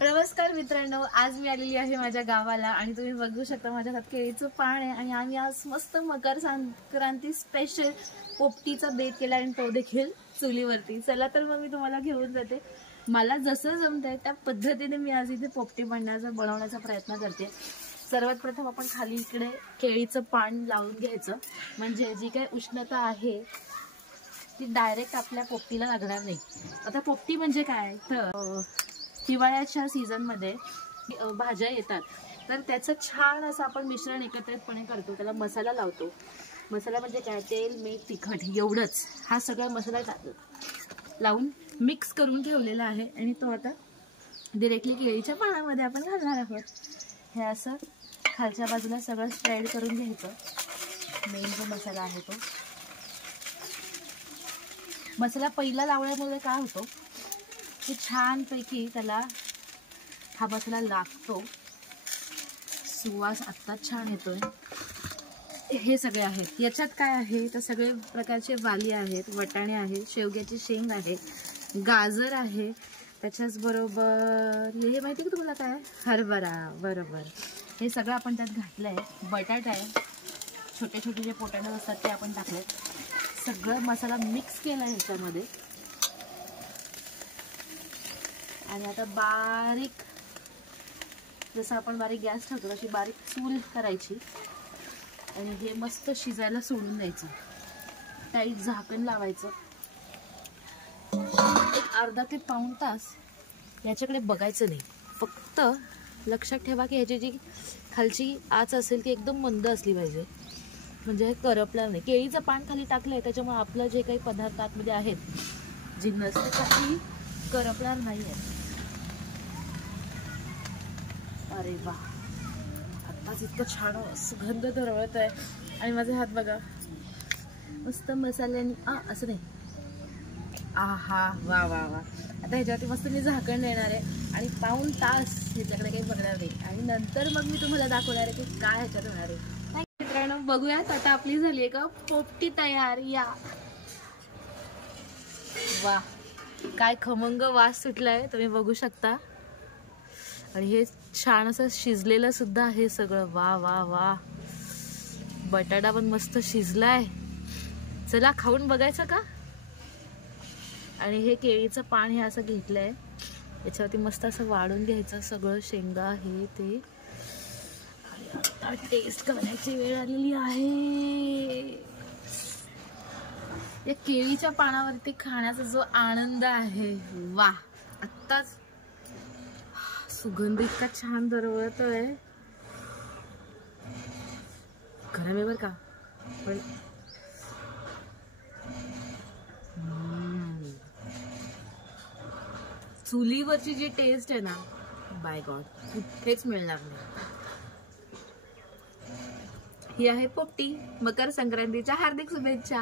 नमस्कार मित्रांनो, आज मी आलेली आहे माझ्या गावाला आणि तुम्ही बघू शकता माझ्या हातात केळीचं पान आहे आणि आम्ही आज मस्त मकर संक्रांती स्पेशल पोपटीचा बेत केला आणि तो देखील चुलीवरती. चला तर मग मी तुम्हाला घेऊन जाते. मला जसं जमतंय त्या पद्धतीने मी आज इथे पोपटी बनवण्याचा प्रयत्न करते. सर्वात प्रथम आपण खाली इकडे केळीचं पान लावून घ्यायचं, म्हणजे जी काही उष्णता आहे ती डायरेक्ट आपल्या पोपटीला लागणार नाही. आता पोपटी म्हणजे काय तर हिवाळ्याच्या सीझनमध्ये भाज्या येतात, तर त्याचं छान असं आपण मिश्रण एकत्रितपणे करतो. त्याला मसाला लावतो. मसाला म्हणजे काय, तेल, मीठ, तिखट एवढंच. हा सगळा मसाला लावून मिक्स करून ठेवलेला आहे आणि तो आता डिरेक्टली केळीच्या पानामध्ये आपण घालणार आहोत. हे असं खालच्या बाजूला सगळं स्प्रेड करून घ्यायचं. मेन जो मसाला आहे तो मसाला पहिला लावल्यामुळे काय होतं की छानपैकी त्याला हा मसाला लागतो. सुवास आत्ता छान येतोय. हे सगळे आहेत. याच्यात काय आहे तर सगळे प्रकारचे वाली आहेत, वटाणे आहेत, शेवग्याची शेंग आहे, गाजर आहे, त्याच्याच बरोबर हे माहिती की तुम्हाला काय, हरभरा. बरोबर, हे सगळं आपण त्यात घातलंय. बटाटा आहे, छोटे छोटे जे पोटॅटो असतात ते आपण टाकले. सगळं मसाला मिक्स केला ह्याच्यामध्ये आणि आता बारीक, जसं आपण बारीक गॅस ठेवतो तशी बारीक चूल करायची आणि हे मस्त शिजायला सोडून द्यायचं. टाईट झाकण लावायचं. एक अर्धा ते पाऊण तास याच्याकडे बघायचं नाही. फक्त लक्षात ठेवा की ह्याची जी खालची आच असेल ती एकदम मंद असली पाहिजे, म्हणजे हे करपणार नाही. केळीचं पान खाली टाकलंय त्याच्यामुळे आपलं जे काही पदार्थ आतमध्ये आहेत, जिन्नस, ते काही करपणार नाही आहे. अरे वा, आत्ताच इतकं छान सुगंध दरवळत आहे आणि माझे हात बघा मस्त मसाल्याने असं नाही. आहा, वा वा वा. आता ह्याच्यावरती मस्त मी झाकण देणार आहे आणि पाऊण तास ह्याच्याकडे काही बघणार नाही आणि नंतर मग मी तुम्हाला दाखवणार आहे की काय ह्याच्यात होणार आहे. मित्रांनो बघूयात, आता आपली झाली आहे का पोपटी तयार. या वा, काय खमंग वास सुटलाय तुम्ही बघू शकता. आणि हे छान असं शिजलेलं सुद्धा आहे सगळं. वा वा वा. बटाटा पण मस्त शिजलाय. चला खाऊन बघायचं का. आणि हे केळीचं पान हे असं घेतलंय, याच्यावरती मस्त असं वाढून घ्यायचं सगळं, शेंगा हे ते. आणि आता टेस्ट करण्याची वेळ आलेली आहे. या केळीच्या पानावरती खाण्याचा जो आनंद आहे, वा. आत्ताच सुगंध इतका छान दरवळतोय. गरम आहे बरं का, पण चुलीवरची जी टेस्ट आहे ना, बाय गॉड, कुठेच मिळणार नाही. ही आहे पोपटी. मकर संक्रांतीच्या हार्दिक शुभेच्छा.